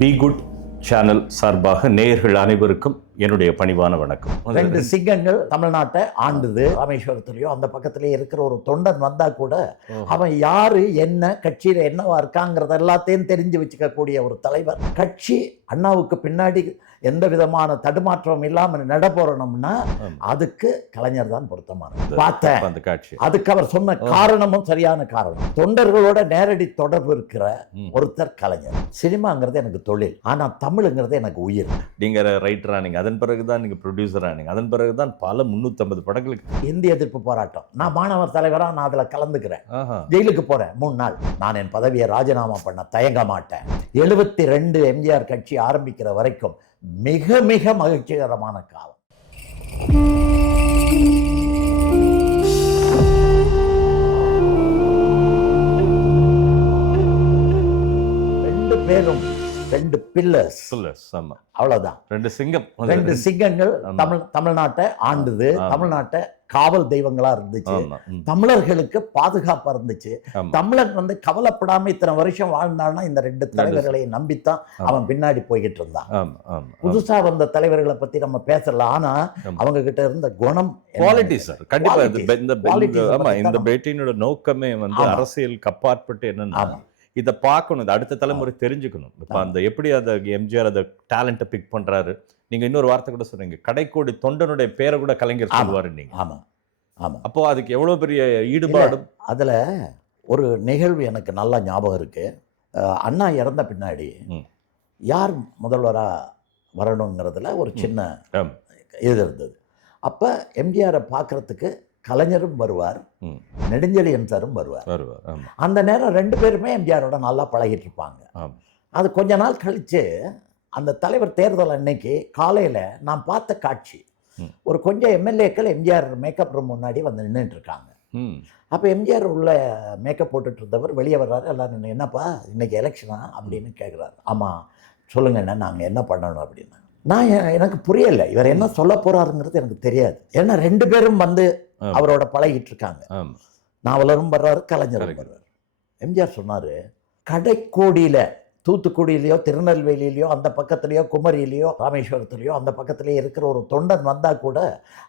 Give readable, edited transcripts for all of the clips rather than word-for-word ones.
Be good channel சார்பாக நேயர்கள் அனைவருக்கும் என்னுடைய பணிவான வணக்கம். 2 சிங்கங்கள் தமிழ்நாட்டை ஆண்டுது. ராமேஸ்வரத்துலயோ அந்த பக்கத்திலேயே இருக்கிற ஒரு தொண்டன் வந்தா கூட அவன் யாரு, என்ன கட்சியில என்னவா இருக்காங்கிறத எல்லாத்தையும் தெரிஞ்சு வச்சுக்கக்கூடிய ஒரு தலைவர். கட்சி அண்ணாவுக்கு பின்னாடி எந்த விதமான தடுமாற்றம் இல்லாம நட போறணும்னா அதுக்கு கலைஞர் தான் பொருத்தமானது. பார்த்தேன் அந்த காட்சி. அதுக்கு அவர் சொன்ன காரணமும் சரியான காரணம். தொண்டர்களோட நேரடி தொடர்பு இருக்கிற ஒருத்தர் கலைஞர். சினிமாங்கிறது எனக்கு தொழில், ஆனா தமிழுங்கிறது எனக்கு உயிர். நீங்க ரைட்டர் ஆனீங்க, அதன் பிறகுதான் நீங்க ப்ரொடியூசர் ஆனீங்க, அதன் பிறகுதான் பல 350 படங்களுக்கு இந்தி எதிர்ப்பு போராட்டம். நான் மாணவர் தலைவரா நான் அதுல கலந்துக்கிறேன். ஜெயிலுக்கு போறேன் 3 நாள். நான் என் பதவியை ராஜினாமா பண்ண தயங்க மாட்டேன். 72 எம்ஜிஆர் கட்சி ஆரம்பிக்கிற வரைக்கும் மிக மிக மகிழ்ச்சிகரமான காலம். ரெண்டு பேரும் 2 பில்லர்ஸ், அவ்வளவுதான். 2 சிங்கம், 2 சிங்கங்கள் தமிழ்நாட்டை ஆண்டுது. தமிழ்நாட்டை காவல் தெய்வங்களா இருந்துச்சு. தமிழர்களுக்கு பாதுகாப்பா இருந்துச்சு. தமிழன் கவலைப்படாம இத்தனை வருஷம் வாழ்ந்தான்னா இந்த 2 தலைவர்களை நம்பித்தான் அவன் பின்னாடி போய்கிட்டு இருந்தான். புதுசா வந்த தலைவர்களை பத்தி நம்ம பேசலாம், ஆனா அவங்க கிட்ட இருந்த குணம், குவாலிட்டி சார். கண்டிப்பா இந்த பேட்டியோட நோக்கமே அரசியலுக்கு அப்பாற்பட்டு என்னன்னா இதை பார்க்கணும், இந்த அடுத்த தலைமுறை தெரிஞ்சுக்கணும். இப்போ அந்த எப்படி அதை எம்ஜிஆர் அதை டேலண்ட்டை பிக் பண்றாரு. நீங்க இன்னொரு வார்த்தை கூட சொன்னீங்க, கடைக்கோடி தொண்டனுடைய பேரை கூட கலைஞர் சொல்லுவாரு நீங்க. ஆமா ஆமா. அப்போ அதுக்கு எவ்வளவு பெரிய ஈடுபாடு. அதுல ஒரு நிகழ்வு எனக்கு நல்லா ஞாபகம் இருக்கு. அண்ணா இறந்த பின்னாடி யார் முதல்வரா வரணுங்கிறதுல ஒரு சின்ன இது இருந்தது. அப்ப எம்ஜிஆரை பார்க்கறதுக்கு கலைஞரும் வருவார், நெடுஞ்செழியன் சாரும் வருவார். அந்த நேரம் 2 பேருமே எம்ஜிஆரோட நல்லா பழகிட்டு இருப்பாங்க. அது கொஞ்ச நாள் கழிச்சு அந்த தலைவர் தேர்தல் அன்னைக்கு காலையில் நான் பார்த்த காட்சி, ஒரு கொஞ்சம் எம்எல்ஏக்கள் எம்ஜிஆர் மேக்கப் ரூம் முன்னாடி வந்து நின்றுட்டு இருக்காங்க. அப்போ எம்ஜிஆர் உள்ள மேக்கப் போட்டுட்டு இருந்தவர் வெளியே வர்றாரு. எல்லாரும் என்னப்பா இன்னைக்கு எலெக்ஷனா அப்படின்னு கேட்குறாரு. ஆமாம் சொல்லுங்க என்ன, நாங்கள் என்ன பண்ணணும் அப்படின்னு. நான் எனக்கு புரியலை, இவர் என்ன சொல்ல போறாருங்கிறது எனக்கு தெரியாது. ஏன்னா 2 பேரும் வந்து அவரோட பழகிட்டு இருக்காங்க. நாவலரும் வர்றாரு, கலைஞரும் வர்றாரு. எம்ஜிஆர் சொன்னாரு, கடைக்கோடியில தூத்துக்குடியிலையோ திருநெல்வேலியிலையோ அந்த பக்கத்துலையோ குமரியிலையோ ராமேஸ்வரத்துலையோ அந்த பக்கத்துலேயே இருக்கிற ஒரு தொண்டன் வந்தா கூட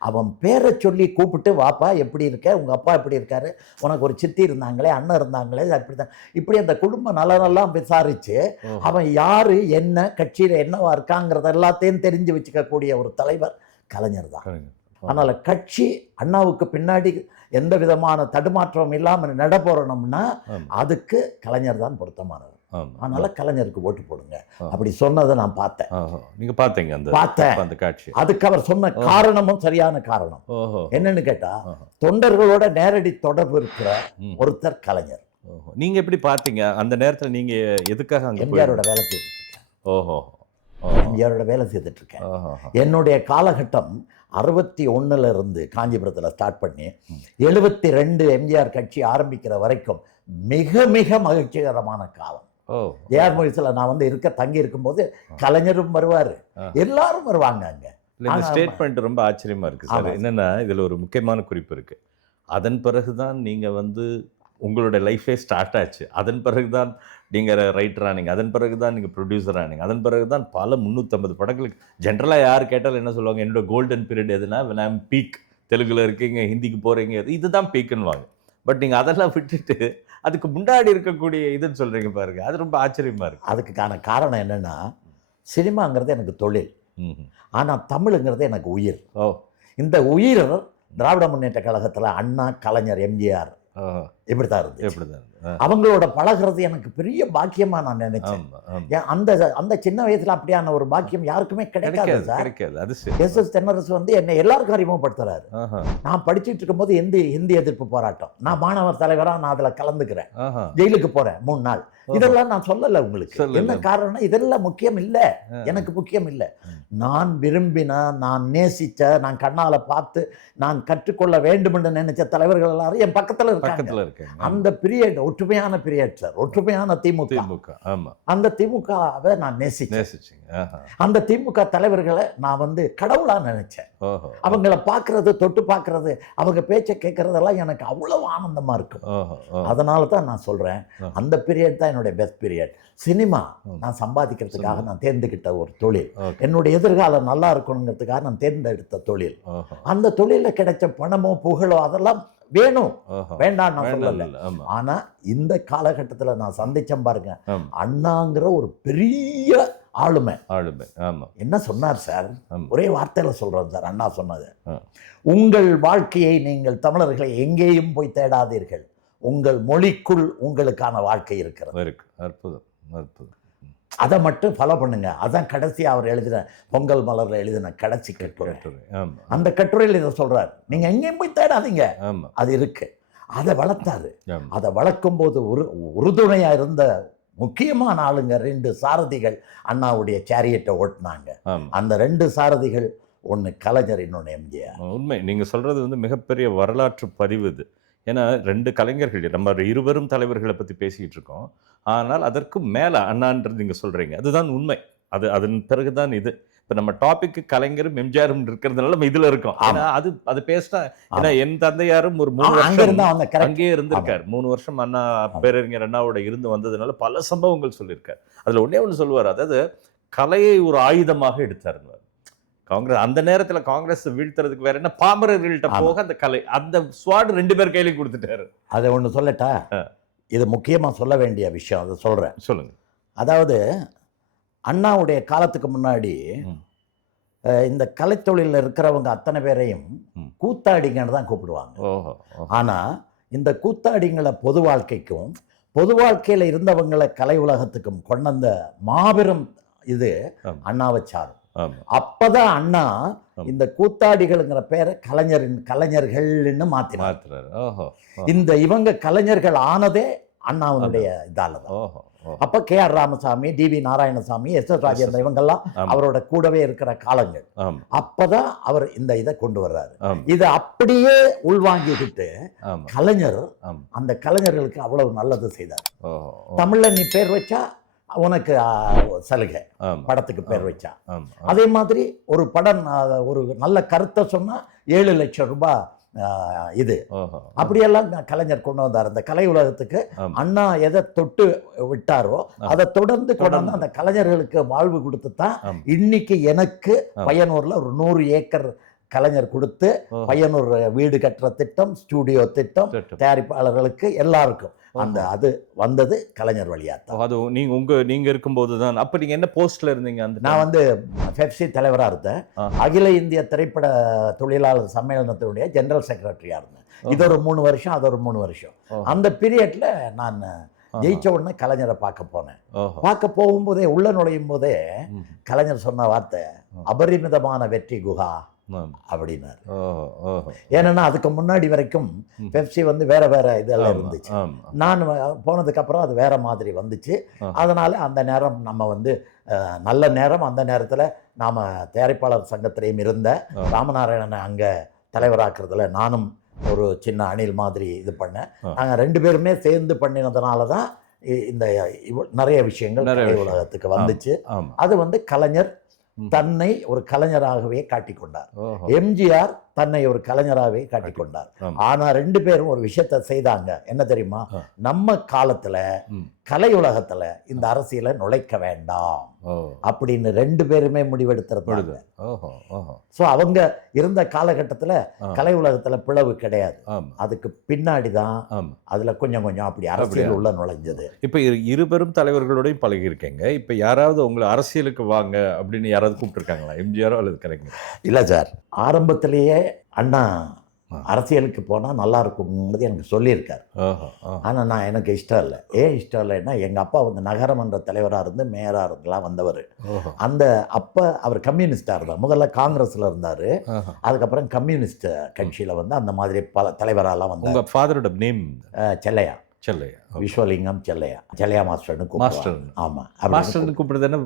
அவன் பேரை சொல்லி கூப்பிட்டு, வாப்பா எப்படி இருக்க, உங்க அப்பா எப்படி இருக்காரு, உனக்கு ஒரு சித்தி இருந்தாங்களே, அண்ணன் இருந்தாங்களே, அப்படிதான் இப்படி அந்த குடும்ப நலனெல்லாம் விசாரிச்சு அவன் யாரு, என்ன கட்சியில என்னவா இருக்காங்கிறத எல்லாத்தையும் தெரிஞ்சு வச்சுக்கக்கூடிய ஒரு தலைவர் கலைஞர் தான். அதனால கட்சி அண்ணாவுக்கு பின்னாடி எந்த விதமான தடுமாற்றம் இல்லாம நட போறணும்னா அதுக்கு கலைஞர் தான் பொருத்தமானவர். அதனால கலைஞருக்கு ஓட்டு போடுங்க அப்படி சொன்னதை நான் பார்த்தேன். நீங்க பாத்தீங்க அந்த காட்சி. அதுக்கு அவர் சொன்ன காரணமும் சரியான காரணம். என்னன்னு கேட்டா, தொண்டர்களோட நேரடி தொடர்பு இருக்கிற ஒருத்தர் கலைஞர். நீங்க எப்படி பாத்தீங்க அந்த நேரத்துல? நீங்க எதுக்காக எம்ஜிஆரோட வேலை செய்துட்டு இருக்கேன். எம்ஜிஆரோட வேலை செய்துட்டு இருக்கேன். என்னுடைய காலகட்டம் 61 இருந்து காஞ்சிபுரத்தில் ஸ்டார்ட் பண்ணி 72 எம்ஜிஆர் கட்சி ஆரம்பிக்கிற வரைக்கும் மிக மிக மகிழ்ச்சிகரமான காலம். ஏஆர் மொழிசில் நான் தங்கி இருக்கும்போது கலைஞரும் வருவாரு, எல்லாரும் வருவாங்க அங்க. இந்த ஸ்டேட்மெண்ட் ரொம்ப ஆச்சரியமா இருக்கு சார். என்னன்னா இதுல ஒரு முக்கியமான குறிப்பு இருக்கு. அதன் பிறகுதான் நீங்க உங்களுடைய லைஃபே ஸ்டார்ட் ஆச்சு. அதன் பிறகுதான் நீங்க ரைட்டர் ஆனீங்க, அதன் பிறகுதான் நீங்க ப்ரொடியூசர் ஆனீங்க, அதன் பிறகுதான் பல 350 படங்களுக்கு. ஜென்ரலா யார் கேட்டாலும் என்ன சொல்லுவாங்க, என்னோட கோல்டன் பீரியட் எதுனா when I'm peak, தெலுங்குல இருக்கீங்க, ஹிந்திக்கு போறீங்க, இதுதான் பீக்குன்னுவாங்க. பட் நீங்க அதெல்லாம் விட்டுட்டு அதுக்கு முன்னாடி இருக்கக்கூடிய இதுன்னு சொல்றீங்க பாருங்க, அது ரொம்ப ஆச்சரியமா இருக்கு. அதுக்கான காரணம் என்னன்னா, சினிமாங்கிறது எனக்கு தொழில், ஆனா தமிழுங்கிறது எனக்கு உயிர். இந்த உயிர் திராவிட முன்னேற்ற கழகத்துல அண்ணா, கலைஞர், எம்ஜிஆர் இப்படித்தான் இருந்துச்சு. அவங்களோட பழகிறது எனக்கு பெரிய பாக்கியமா நான் நினைச்சேன். அந்த சின்ன வயசுல அப்படியான ஒரு பாக்கியம் யாருக்குமே கிடைக்காது. எஸ்.எஸ். தென்னரசு என்னை எல்லாருக்கும் அறிமுகப்படுத்துறாரு. நான் படிச்சுட்டு இருக்கும்போது ஹிந்தி எதிர்ப்பு போராட்டம். நான் மாணவர் தலைவரா நான் அதுல கலந்துக்கிறேன். ஜெயிலுக்கு போறேன் 3 நாள். இதெல்லாம் நான் சொல்லல உங்களுக்கு. என்ன காரணம்? இதெல்லாம் முக்கியம் இல்ல, எனக்கு முக்கியம் இல்ல. நான் விரும்பின, நான் நேசிச்ச, நான் கண்ணால பார்த்து நான் கற்றுக்கொள்ள வேண்டும் என்று நினைச்ச தலைவர்கள் எல்லாரும் என் பக்கத்துல இருக்காங்க. ஓகே. அந்த பீரியட் ஒற்றுமையான பீரியட் சார், ஒற்றுமையான திமுக. திமுக. ஆமா. அந்த திமுகவை நான் நேசிச்சேன். நேசிச்சீங்க. ஆஹா. அந்த திமுக தலைவர்களை நான் வந்து கடவுளா நினைச்சேன். ஓஹோ. அவங்கள பார்க்கறது, தொட்டு பார்க்கறது, அவங்க பேச்சை கேட்கறதெல்லாம் எனக்கு அவ்வளவு ஆனந்தமா இருக்கும். ஓஹோ. ஓ. அதனால தான் நான் சொல்றேன், ஆ. அந்த பீரியட் தான் என்னுடைய பெஸ்ட் பீரியட். சினிமா நான் சம்பாதிக்கிறதுக்காக நான் தேர்ந்தெடுக்கிட்ட ஒரு தொழில். ஓகே. என்னுடைய எதிர்காலம் நல்லா இருக்கணுங்கிறதுக்காக நான் தேர்ந்தெடுத்த தொழில். ஓஹோ. அந்த தொழில கிடைச்ச பணமோ புகழோ அதெல்லாம் வேணும், ஓஹோ. வேண்டாம் நான் வேண்டாம் சொல்லல. இல்ல. ஆமா. ஆனா இந்த காலகட்டத்துல நான் சந்திச்சேன் பாருங்க, ஆமா. அண்ணாங்கிற ஒரு பெரிய ஆளுமை. ஆளுமை. ஆமா. என்ன சொன்னார் சார்? ஆமா. ஒரே வார்த்தையில சொல்றேன் சார், அண்ணா சொன்னது. ஆ. உங்கள் வாழ்க்கையை நீங்கள் தமிழர்களை எங்கேயும் போய் தேடாதீர்கள், உங்கள் மொழிக்குள் உங்களுக்கான வாழ்க்கை இருக்கிறது. இருக்கு. அற்புதம். அற்புதம். அதை மட்டும் ஃபாலோ பண்ணுங்க. அதான் கடைசி அவர் எழுதின பொங்கல் மலர்ல எழுதின கடைசி கட்டுரை. கட்டுரை. ஆமா. அந்த கட்டுரையில் இதை சொல்றார், நீங்க எங்கேயும் போய் தேடாதீங்க, ஆமா. அது இருக்கு. அதை வளர்த்தாரு. ஆமா. அதை வளர்க்கும் போது உறுதுணையா இருந்த முக்கியமான ஆளுங்க 2 சாரதிகள் அண்ணாவுடைய சேரியட்டை ஓட்டினாங்க. ஆமா. அந்த 2 சாரதிகள், ஒன்று கலைஞர், இன்னொன்று எம்ஜிஆர். உண்மை. நீங்க சொல்றது வந்து மிகப்பெரிய வரலாற்று பதிவு இது. ஏன்னா 2 கலைஞர்கள், நம்ம இருவரும் தலைவர்களை பத்தி பேசிக்கிட்டு இருக்கோம். ஆனால் அதற்கு மேல அண்ணான்றது நீங்க சொல்றீங்க, அதுதான் உண்மை. அதன் பிறகுதான் இது. இப்ப நம்ம டாபிக் கலைஞரும் எம்ஜிஆரும் இருக்கிறதுனால நம்ம இதுல இருக்கோம். ஏன்னா அது பேசினா, ஏன்னா என் தந்தையாரும் ஒரு 3 வருஷம் அங்கேயே இருந்திருக்காரு. 3 வருஷம் அண்ணா பேரறிஞர் அண்ணாவோட இருந்து வந்ததுனால பல சம்பவங்கள் சொல்லியிருக்காரு. அதுல ஒன்னே ஒன்று சொல்லுவார், அதாவது கலையை ஒரு ஆயுதமாக எடுத்தார் காங்கிரஸ். அந்த நேரத்துல காங்கிரஸ் வீழ்த்துறதுக்கு வேற என்ன, பாமரர்கள்ட்ட போக அந்த கலை, அந்த ஸ்வாட் 2 பேர் கையிலையும் கொடுத்துட்டாரு. அதை ஒன்று சொல்லட்டா? இது முக்கியமா சொல்ல வேண்டிய விஷயம், அதை சொல்றேன். சொல்லுங்க. அதாவது அண்ணாவுடைய காலத்துக்கு முன்னாடி இந்த கலைத்தொழிலில் இருக்கிறவங்க அத்தனை பேரையும் கூத்தாடிங்கன்னு தான் கூப்பிடுவாங்க. ஆனா இந்த கூத்தாடிங்களை பொது வாழ்க்கைக்கும் பொது வாழ்க்கையில இருந்தவங்களை கலை உலகத்துக்கும் கொண்ட மாபெரும் இது அண்ணாவை சாரும். அப்பதான் அண்ணா இந்த கூத்தாடிகள்ங்கிற பேரை கலைஞர்கள்னு மாத்தினார். இந்த இவங்க கலைஞர்கள் ஆனதே அண்ணாவுடைய இதாலதான். அப்ப KR. Ramasamy, TV. Narayanasamy, SS. Rajendran இவங்கெல்லாம் அவரோட கூடவே இருக்கிற காலங்கள். அப்பதான் அவர் இந்த இதை கொண்டு வர்றாரு. இதை அப்படியே உள்வாங்கிக்கிட்டு கலைஞர் அந்த கலைஞர்களுக்கு அவ்வளவு நல்லது செய்தார். தமிழ்ல நீ பேர் வச்சா உனக்கு சலுகை, படத்துக்கு பேர் வச்சா. அதே மாதிரி ஒரு படம் ஒரு நல்ல கருத்தை சொன்னா 7 லட்சம் ரூபாய் இது. அப்படியெல்லாம் கலைஞர் கொண்டு வந்தார் அந்த கலை உலகத்துக்கு. அண்ணா எதை தொட்டு விட்டாரோ அதை தொடர்ந்து கொண்டு அந்த கலைஞர்களுக்கு வாழ்வு கொடுத்து தான் இன்னைக்கு எனக்கு பையனூர்ல ஒரு 100 ஏக்கர் கலைஞர் கொடுத்து பையனூர் வீடு கட்டுற திட்டம், ஸ்டூடியோ திட்டம், தயாரிப்பாளர்களுக்கு எல்லாருக்கும் அந்த அது வந்தது கலைஞர் வழியா தான். அது நீங்க இருக்கும்போது தான். அப்ப நீங்க என்ன போஸ்ட்ல இருந்தீங்க? நான் வந்து பெப்சி தலைவராக இருந்தேன். அகில இந்திய திரைப்பட தொழிலாளர் சம்மேளனத்தினுடைய ஜெனரல் செக்ரட்டரியா இருந்தேன். இது ஒரு 3 வருஷம், அது ஒரு 3 வருஷம். அந்த பீரியட்ல நான் ஜெயிச்ச உடனே கலைஞரை பார்க்க போனேன். பார்க்க போகும்போதே, உள்ள நுழையும் போதே கலைஞர் சொன்ன வார்த்தை அபரிமிதமான வெற்றி குஹா அப்படின்னாரு. ஏன்னா அதுக்கு முன்னாடி வரைக்கும் பெப்சி வந்து வேற வேற இதெல்லாம் இருந்துச்சு. நான் போனதுக்கு அப்புறம் அது வேற மாதிரி வந்துச்சு. அதனால அந்த நேரம் நம்ம வந்து நல்ல நேரம். அந்த நேரத்துல நாம தயாரிப்பாளர் சங்கத்திலையும் இருந்த ராமநாராயணனை அங்க தலைவராக்குறதுல நானும் ஒரு சின்ன அணில் மாதிரி இது பண்ணேன். நாங்க 2 பேருமே சேர்ந்து பண்ணினதுனால தான் இந்த நிறைய விஷயங்கள் கலை உலகத்துக்கு வந்துச்சு. அது வந்து கலைஞர் தன்னை ஒரு கலைஞராகவே காட்டிக்கொண்டார். எம்ஜிஆர் தன்னை ஒரு கலைஞராகவே காட்டிக்கொண்டார். ஆனா 2 பேரும் ஒரு விஷயத்த செய்தாங்க. என்ன தெரியுமா? நம்ம காலத்துல கலை உலகத்துல இந்த அரசியலை நுழைக்க வேண்டாம் அப்படின்னு 2 பேருமே முடிவெடுத்திருந்தாங்க. சோ அவங்க இருந்த காலகட்டத்துல கலை உலகத்துல பிளவு கிடையாது. அதுக்கு பின்னாடிதான் அதுல கொஞ்சம் கொஞ்சம் அப்படி அரசியல் உள்ள நுழைஞ்சது. இப்ப இருவரும் தலைவர்களோடையும் பழகி இருக்கீங்க. இப்ப யாராவது உங்களை அரசியலுக்கு வாங்க அப்படின்னு யாராவது கூப்பிட்டு இருக்காங்களா? எம்ஜிஆரோ அல்லது கலைஞர்? இல்ல சார், ஆரம்பத்திலேயே அண்ணா அரசியலுக்கு போனால் நல்லா இருக்கும்ங்கிறது எனக்கு சொல்லியிருக்காரு. ஆனால் நான் எனக்கு இஷ்டம் இல்லை. ஏன் இஷ்டம் இல்லைன்னா, எங்கள் அப்பா வந்து நகரமன்ற தலைவராக இருந்து மேயராக இருந்தெல்லாம் வந்தவர். அந்த அப்போ அவர் கம்யூனிஸ்டாக இருந்தார். முதல்ல காங்கிரஸில் இருந்தார், அதுக்கப்புறம் கம்யூனிஸ்ட் கட்சியில் வந்து அந்த மாதிரி பல தலைவராலாம் வந்தார். உங்கள் ஃபாதரோட நேம்? செல்லையா. செல்லையா. விஸ்வலிங்கம் செல்லையா. செல்லையா மாஸ்டர்னு கூப்பிடுவார். ஆமாம், மாஸ்டர்னு கூப்பிடுறது என்ன?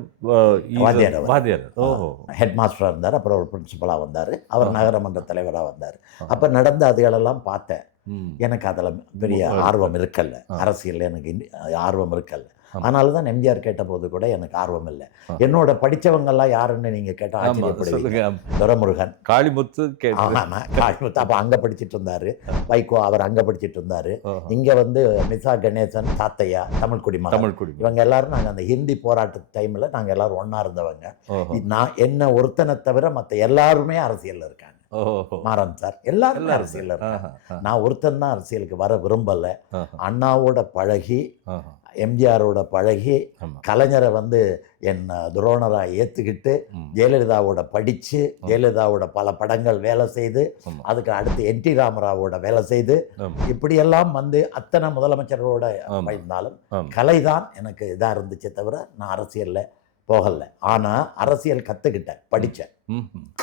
வாத்தியார். ஹெட் மாஸ்டராக இருந்தார். அப்புறம் ஒரு பிரின்சிபலாக வந்தார். அவர் நகரமன்ற தலைவராக வந்தார். அப்போ நடந்த அதுகளெல்லாம் பார்த்தேன். எனக்கு அதில் பெரிய ஆர்வம் இருக்கல்ல, அரசியலில் எனக்கு ஆர்வம் இருக்கல்ல. அதனால தான் எம்ஜிஆர் கேட்டபோது கூட எனக்கு ஆர்வம் இல்லை. என்னோட படித்தவங்கெல்லாம் யாருன்னு நீங்கள் கேட்டால் ஆச்சரியப்படுவீங்க. துரைமுருகன், காளிமுத்து, காளிமுத்து அப்போ அங்கே படிச்சுட்டு இருந்தார். வைகோ அவர் அங்கே படிச்சுட்டு இருந்தார். இங்கே வந்து மிசா கணேசன், தாத்தையா, தமிழ்குடி இவங்க எல்லாரும் நாங்கள் அந்த ஹிந்தி போராட்ட டைமில் நாங்கள் எல்லாரும் ஒன்றா இருந்தவங்க. நான் என்ன ஒருத்தனை தவிர மற்ற எல்லாருமே அரசியலில் இருக்காங்க. மாறன் சார் எல்லாருமே அரசியலில் இருக்காங்க. நான் ஒருத்தன் தான் அரசியலுக்கு வர விரும்பலை. அண்ணாவோட பழகி, எம்ஜிஆரோட பழகி, கலைஞரை வந்து என் துரோணராக ஏற்றுக்கிட்டு, ஜெயலலிதாவோட படித்து, ஜெயலலிதாவோட பல படங்கள் வேலை செய்து, அதுக்கு அடுத்து என்டி ராமராவோட வேலை செய்து, இப்படியெல்லாம் வந்து அத்தனை முதலமைச்சரோட இருந்தாலும் கலைதான் எனக்கு இதாக இருந்துச்சே தவிர நான் அரசியலில் போகலை. ஆனால் அரசியல் கற்றுக்கிட்டேன், படித்தேன்,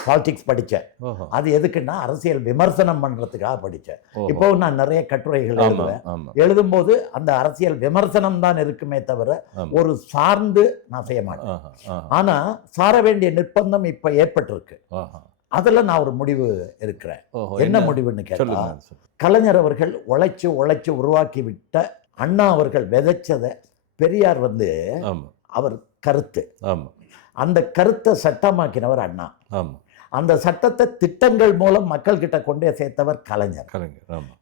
பாலிடிக்ஸ் படித்தேன். அது எதுக்குன்னா அரசியல் விமர்சனம் பண்ணுறதுக்காக படித்தேன். இப்போ நான் நிறைய கட்டுரைகள் எழுதுவேன். எழுதும்போது அந்த அரசியல் விமர்சனம் தான் இருக்குமே தவிர ஒரு சார்ந்து நான் செய்ய மாட்டேன். ஆனால் சார வேண்டிய நிர்பந்தம் இப்போ ஏற்பட்டிருக்கு. அதில் நான் ஒரு முடிவு இருக்கிறேன். என்ன முடிவுன்னு கேட்டால், கலைஞர் அவர்கள் உழைச்சு உருவாக்கி விட்ட, அண்ணா அவர்கள் விதைச்சதை பெரியார் வந்து அவர் கருத்து, அந்த கருத்தை சட்டமாக்கினவர் அண்ணா. அந்த சட்டத்தை திட்டங்கள் மூலம் மக்கள் கிட்ட கொண்டே சேர்த்தவர் கலைஞர்.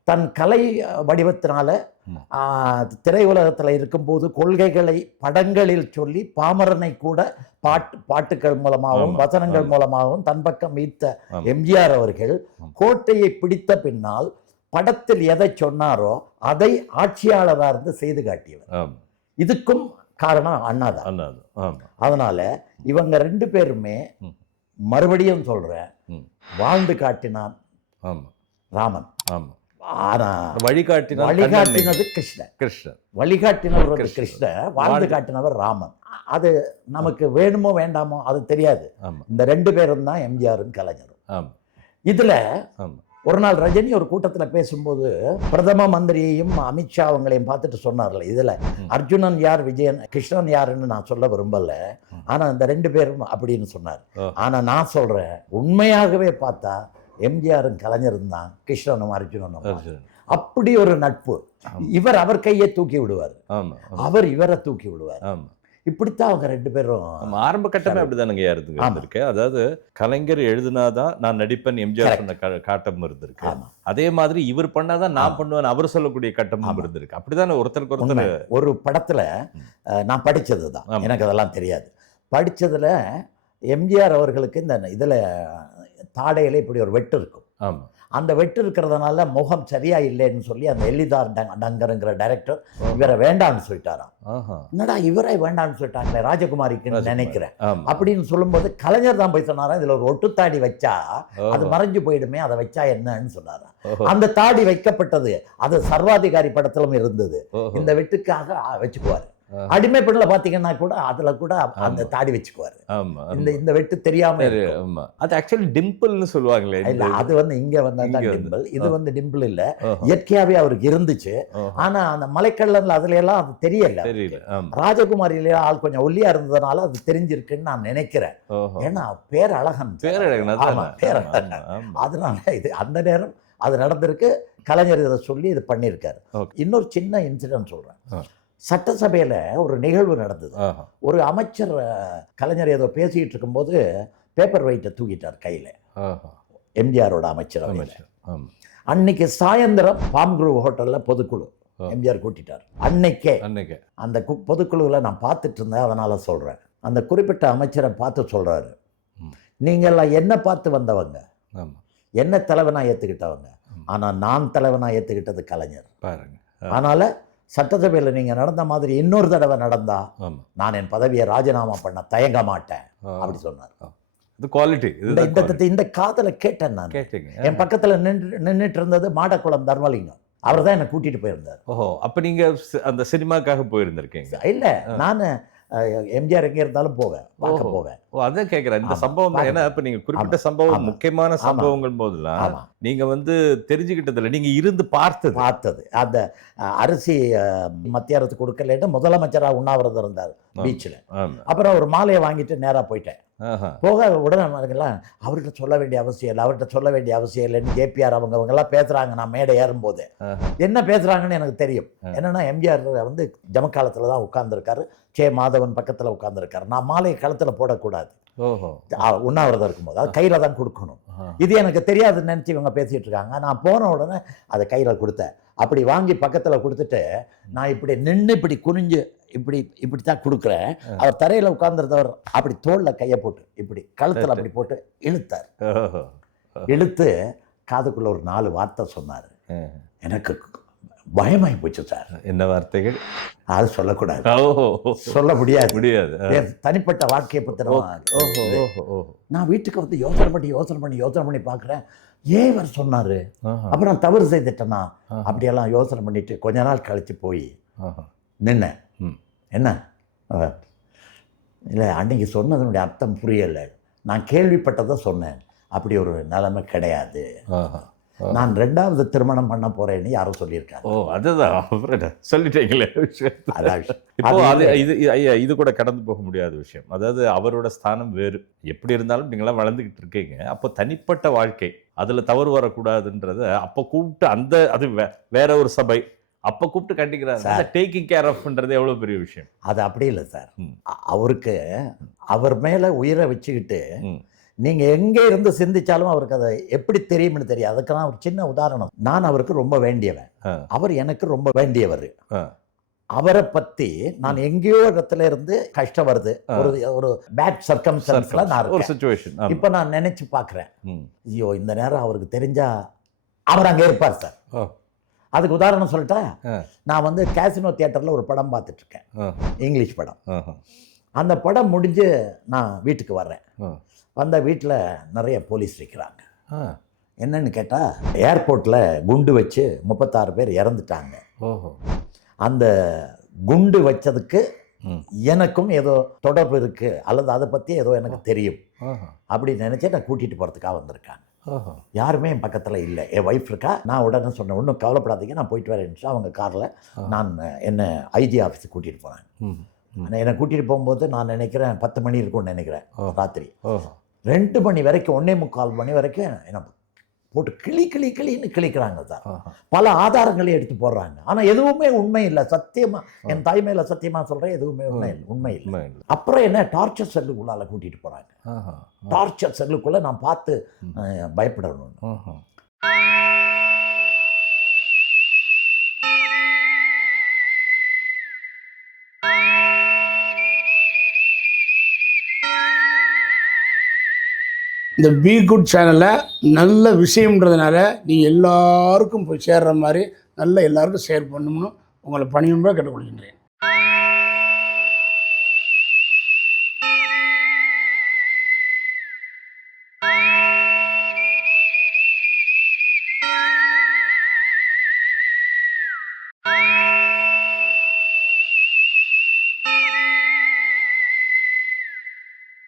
தன் கலை வடிவத்தினால திரையுலகத்தில் இருக்கும்போது கொள்கைகளை படங்களில் சொல்லி பாமரனை கூட பாட்டுக்கள் மூலமாகவும் வசனங்கள் மூலமாகவும் தன் பக்கம் ஈர்த்த எம்ஜிஆர் அவர்கள் கோட்டையை பிடித்த பின்னால் படத்தில் எதை சொன்னாரோ அதை ஆட்சியாளராக இருந்து செய்து காட்டியவர். இதுக்கும் காரணம் அண்ணா தான். அதனால இவங்க ரெண்டு பேருமே, மறுபடியும் சொல்றேன், வாழ்ந்து காட்டினான் ராமன். ஆனா வழிகாட்டினது கிருஷ்ணன். வழிகாட்டினவர் கிருஷ்ணன், வாழ்ந்து காட்டினவர் ராமன். அது நமக்கு வேணுமோ வேண்டாமோ அது தெரியாது. இந்த ரெண்டு பேரும் தான் எம்ஜிஆரும் கலைஞரும். இதுல ஒரு நாள் ரஜினி ஒரு கூட்டத்தில் பேசும்போது பிரதம மந்திரியையும் அமித்ஷா அவங்களையும் பார்த்துட்டு சொன்னார்ல, இதில் அர்ஜுனன் யார், விஜயன், கிருஷ்ணன் யாருன்னு நான் சொல்ல விரும்பல, ஆனால் இந்த ரெண்டு பேரும் அப்படின்னு சொன்னார். ஆனால் நான் சொல்கிறேன், உண்மையாகவே பார்த்தா எம்ஜிஆரும் கலைஞரும் தான் கிருஷ்ணனும் அர்ஜுனனும். அப்படி ஒரு நட்பு. இவர் அவர் கையை தூக்கி விடுவார், அவர் இவரை தூக்கி விடுவார். இப்படித்தான் அவங்க ரெண்டு பேரும் ஆரம்ப கட்டமே அப்படிதானுங்க இருந்திருக்கு. அதாவது கலைஞர் எழுதினாதான் நான் நடிப்பேன் எம்ஜிஆர் சொன்ன காட்டம் இருந்திருக்கு. அதே மாதிரி இவர் பண்ணாதான் நான் பண்ணுவேன் அவர் சொல்லக்கூடிய கட்டமும் இருந்திருக்கு. அப்படிதானே ஒருத்தருக்கு ஒருத்தர். ஒரு படத்துல நான் படிச்சது தான், எனக்கு அதெல்லாம் தெரியாது. படிச்சதுல எம்ஜிஆர் அவர்களுக்கு இந்த இதுல தாடையில இப்படி ஒரு வெட்டு இருக்கும். அந்த வெட்டு இருக்கிறதுனால முகம் சரியா இல்லைன்னு சொல்லி அந்த எல்லிதார் டங்கருங்கிற டைரக்டர் இவரை வேண்டாம்னு சொல்லிட்டாராம். என்னடா இவரை வேண்டாம்னு சொல்லிட்டாங்களே ராஜகுமாரிக்குன்னு நினைக்கிறேன் அப்படின்னு சொல்லும்போது கலைஞர் தான் போய் சொன்னாராம், இதுல ஒரு ஒட்டுத்தாடி வச்சா அது மறைஞ்சு போயிடுமே, அதை வச்சா என்னன்னு சொன்னாராம். அந்த தாடி வைக்கப்பட்டது, அது சர்வாதிகாரி படத்திலும் இருந்தது. இந்த வெட்டுக்காக வச்சுக்குவாரு. அடிமை பெண்ல பாத்தீங்கன்னா கூட அதுல கூட அந்த தாடி வச்சுக்குவாரு. இந்த வெட்டு தெரியாம இருக்கும். அது ஆக்சுவலி டிம்பிள்னு சொல்லுவாங்களே. இல்ல, அது வந்து இங்க வந்தா டிம்பிள், இது வந்து டிம்பிள் இல்ல, இயற்கையாவே அவருக்கு இருந்துச்சு. ஆனா அந்த மலைக்கல்லன்ல அதுல எல்லாம் அது தெரியல. ராஜகுமாரியில ஆள் கொஞ்சம் ஒல்லியா இருந்ததுனால அது தெரிஞ்சிருக்குன்னு நான் நினைக்கிறேன். ஏன்னா பேரழகன். அதனால இது அந்த நேரம் அது நடந்திருக்கு. கலைஞர் இதை சொல்லி இது பண்ணியிருக்காரு. இன்னொரு சின்ன இன்சிடென்ட் சொல்றேன். சட்டசபையில் ஒரு நிகழ்வு நடந்தது. ஒரு அமைச்சர் கலைஞர் ஏதோ பேசிக்கிட்டு இருக்கும்போது பேப்பர் வெயிட்டை தூக்கிட்டார் கையில், எம்ஜிஆரோட அமைச்சர். அன்னைக்கு சாயந்தரம் பாம் குரூவ் ஹோட்டலில் பொதுக்குழு எம்ஜிஆர் கூட்டிட்டார். அன்னைக்கே அந்த பொதுக்குழுவில் நான் பார்த்துட்டு இருந்தேன், அதனால சொல்கிறேன். அந்த குறிப்பிட்ட அமைச்சரை பார்த்து சொல்கிறாரு, நீங்கள்லாம் என்ன பார்த்து வந்தவங்க, என்ன தலைவனாக ஏற்றுக்கிட்டவங்க, ஆனால் நான் தலைவனாக ஏற்றுக்கிட்டது கலைஞர். அதனால் சட்டசபையில் நீங்கள் நடந்த மாதிரி இன்னொரு தடவை நடந்தா நான் என் பதவியை ராஜினாமா பண்ண தயங்க மாட்டேன் அப்படி சொன்னார். இந்த காதலை கேட்டேன் நான். என் பக்கத்தில் நின்றுட்டு இருந்தது மாடக்குளம் தர்மலிங்கம், அவர் தான் என்னை கூட்டிட்டு போயிருந்தார். அப்போ நீங்கள் அந்த சினிமாக்காக போயிருந்திருக்கீங்க? இல்லை, நான் எம்ஜிஆர் எங்கே இருந்தாலும் போவேன், பார்க்க ஓஹோ. போவேன். ஓ, அதான் கேட்குறேன். இந்த ஆமா. சம்பவம் தான். ஏன்னா பாருங்க. இப்ப நீங்க குறிப்பிட்ட ஆமா. சம்பவம் ஆமா. முக்கியமான ஆமா. சம்பவங்கள் போதெல்லாம் ஆமா. நீங்க வந்து தெரிஞ்சுக்கிட்டதில்ல. நீங்க இருந்து பார்த்தது. பார்த்தது. அந்த அரிசி மத்தியானத்துக்கு கொடுக்கலன்னு முதலமைச்சரா உண்ணாவிரதம் இருந்தார் ஆமா. பீச்சில். ஆமா. அப்புறம் ஒரு மாலையை வாங்கிட்டு நேராக போயிட்டேன். ஆஹா. போக உடனே அவங்கெல்லாம் அவர்கிட்ட சொல்ல வேண்டிய அவசியம் இல்லை, அவர்கிட்ட சொல்ல வேண்டிய அவசியம் இல்லைன்னு கேபிஆர் அவங்கெல்லாம் பேசுகிறாங்க. நான் மேடை ஏறும்போது ஆஹா. என்ன பேசுகிறாங்கன்னு எனக்கு தெரியும். என்னென்னா எம்ஜிஆர் வந்து ஜமக்காலத்தில் தான் உட்கார்ந்துருக்காரு, மாதவன் பக்கத்தில் உட்கார்ந்துருக்காரு. நான் மாலையை கழுத்தில் போடக்கூடாது ஓஹோ. உண்ணாவிரதம் இருக்கும்போது, அது கையில் தான் கொடுக்கணும். ஆஹா. இது இது எனக்கு தெரியாதுன்னு நினச்சி இவங்க பேசிகிட்டு இருக்காங்க. நான் போன உடனே அதை கையில் கொடுத்தேன். அப்படி வாங்கி பக்கத்தில் கொடுத்துட்டு நான் இப்படி நின்று இப்படி குனிஞ்சு இப்படி தான் கொடுக்குறேன். அவர் தரையில் உட்கார்ந்துருந்தவர் அப்படி தோளில் கையை போட்டு இப்படி கழுத்தில் அப்படி போட்டு இழுத்தார். ஓஹோ. இழுத்து காதுக்குள்ள ஒரு 4 வார்த்தை சொன்னார். எனக்கு பயமாகி போச்சு சார். என்ன வார்த்தைகள்? அது சொல்லக்கூடாது, ஓஹோ. சொல்ல முடியாது. முடியாது. என் தனிப்பட்ட வாழ்க்கையை பற்றின ஓஹோ. ஓஹோ. ஓஹோ. நான் வீட்டுக்கு வந்து யோசனை பண்ணி பார்க்குறேன். ஏன் இவர் சொன்னார், ஆஹா. அப்புறம் தவறு செய்துட்டேன்னா ஆஹா. அப்படியெல்லாம் யோசனை பண்ணிட்டு கொஞ்ச நாள் கழித்து போய் ஆஹா. நின்னேன். ம். என்ன இல்லை, அன்னைக்கு சொன்னதனுடைய அர்த்தம் புரியலை, நான் கேள்விப்பட்டதை சொன்னேன், அப்படி ஒரு நிலைமை கிடையாது. ஆஹா. நான் 2வது திருமணம் பண்ண போறேன்னு யாரும் சொல்லியிருக்காங்க. ஓ, அதுதான். அப்புறம் சொல்லிட்டீங்களே விஷயம். அதான் விஷயம். இப்போ அது ஐயா, இது கூட கடந்து போக முடியாத விஷயம். அதாவது அவரோட ஸ்தானம் வேறு. எப்படி இருந்தாலும் நீங்களாம் வளர்ந்துக்கிட்டு இருக்கீங்க. அப்போ தனிப்பட்ட வாழ்க்கை அதுல தவறு வரக்கூடாதுன்றத அப்போ கூப்பிட்டு அது வேற ஒரு சபை அப்போ கூப்பிட்டு கண்டிக்கிறாரு. டேக்கிங் கேர் ஆஃப்ன்றது எவ்வளவு பெரிய விஷயம். அது அப்படி இல்லை சார். அவருக்கு அவர் மேல உயிரை வச்சுக்கிட்டு நீங்க எங்கே இருந்து சிந்திச்சாலும் அவருக்கு அதை எப்படி தெரியும்னு தெரியும். அதுக்கெல்லாம் ஒரு சின்ன உதாரணம். நான் அவருக்கு ரொம்ப வேண்டியவன், அவர் எனக்கு ரொம்ப வேண்டியவர். அவரை பத்தி நான் எங்கேயோ இடத்துல இருந்து கஷ்டம் வருது, ஒரு பேட் சர்க்கம்ஸ்டன்ஸ்ல நான் இருக்கேன். இப்ப நான் நினைச்சு பார்க்கிறேன், ஐயோ இந்த நேரம் அவருக்கு தெரிஞ்சா அவர் அங்கே இருப்பார் சார். அதுக்கு உதாரணம் சொல்லிட்டா, நான் வந்து கேசினோ தியேட்டர்ல ஒரு படம் பார்த்துட்டு இருக்கேன், இங்கிலீஷ் படம். அந்த படம் முடிஞ்சு நான் வீட்டுக்கு வர்றேன். வந்த வீட்டில் நிறைய போலீஸ் இருக்கிறாங்க. என்னன்னு கேட்டால், ஏர்போர்ட்டில் குண்டு வச்சு 36 பேர் இறந்துட்டாங்க. அந்த குண்டு வச்சதுக்கு எனக்கும் ஏதோ தொடர்பு இருக்கு, அல்லது அதை பற்றி ஏதோ எனக்கு தெரியும் அப்படி நினச்சி நான் கூட்டிகிட்டு போகிறதுக்காக வந்திருக்காங்க. யாருமே என் பக்கத்தில் இல்லை. என் ஒய்ஃப் இருக்கா. நான் உடனே சொன்னேன், ஒன்றும் கவலைப்படாதீங்க, நான் போயிட்டு வரேன்னு அவங்க காரில் நான் என்னை ஐஜி ஆஃபீஸுக்கு கூட்டிகிட்டு போனாங்க. என்னை கூட்டிகிட்டு போகும்போது நான் நினைக்கிறேன் 10 மணி இருக்கும்னு நினைக்கிறேன் ராத்திரி. 2 மணி வரைக்கும் 1:45 மணி வரைக்கும் என்ன போட்டு கிளின்னு கிளிக்கிறாங்க சார். பல ஆதாரங்களை எடுத்து போடுறாங்க. ஆனால் எதுவுமே உண்மை இல்லை. சத்தியமா என் தாய்மையில சத்தியமா சொல்கிறேன், எதுவுமே உண்மை இல்லை. அப்புறம் என்ன டார்ச்சர் செல்லுக்குள்ளால கூட்டிகிட்டு போகிறாங்க. டார்ச்சர் செல்லுக்குள்ளே நான் பார்த்து பயப்படணும். இந்த பி குட் சேனலில் நல்ல விஷயம்ன்றதுனால நீங்கள் எல்லாருக்கும் போய் சேர்ற மாதிரி நல்ல எல்லாருக்கும் ஷேர் பண்ணணும்னு உங்களை பணியும்பா கேட்டுக்கொள்கின்றேன்.